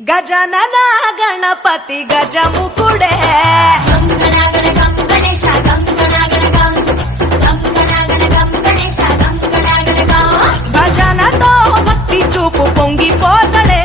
గజనన గణపతి గజముకుడే భజనతో భక్తి చూపు పొంగిపోతడే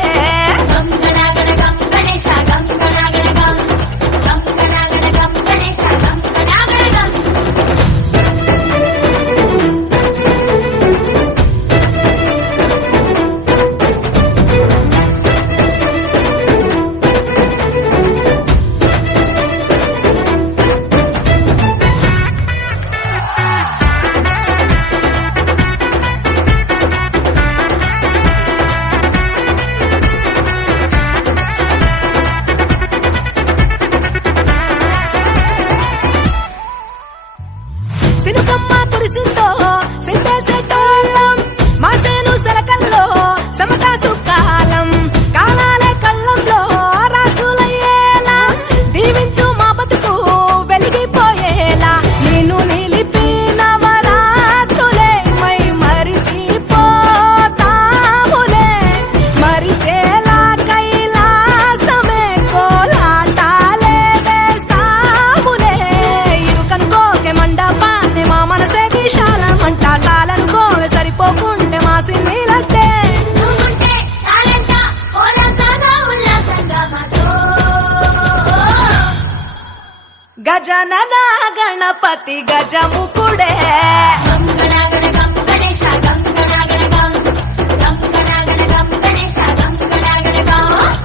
సినుకమ్మ కురిసిందో సింతేసేటోళ్ళం మాసేను సెలకల్లో సమతా సుకాలం కాలాలే కళ్ళంలో రాసులయ్యేలా దీవించు మా బతుకు వెలిగిపోయేలా నిన్ను నిలిపిన వరాత్రులే మై మరిచిపోతాములే మరిచేలా కైలాసమే కోలాటాలే వేస్తాములే ఇరుకనుకోకే మండప మా మనసే విశాలమంట సాలనుకోవే సరిపోకుంటే మా సిన్నీలట్టే గజనన గణపతి గజముకుడే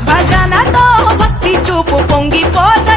భజనతో భక్తి చూపు పొంగిపోత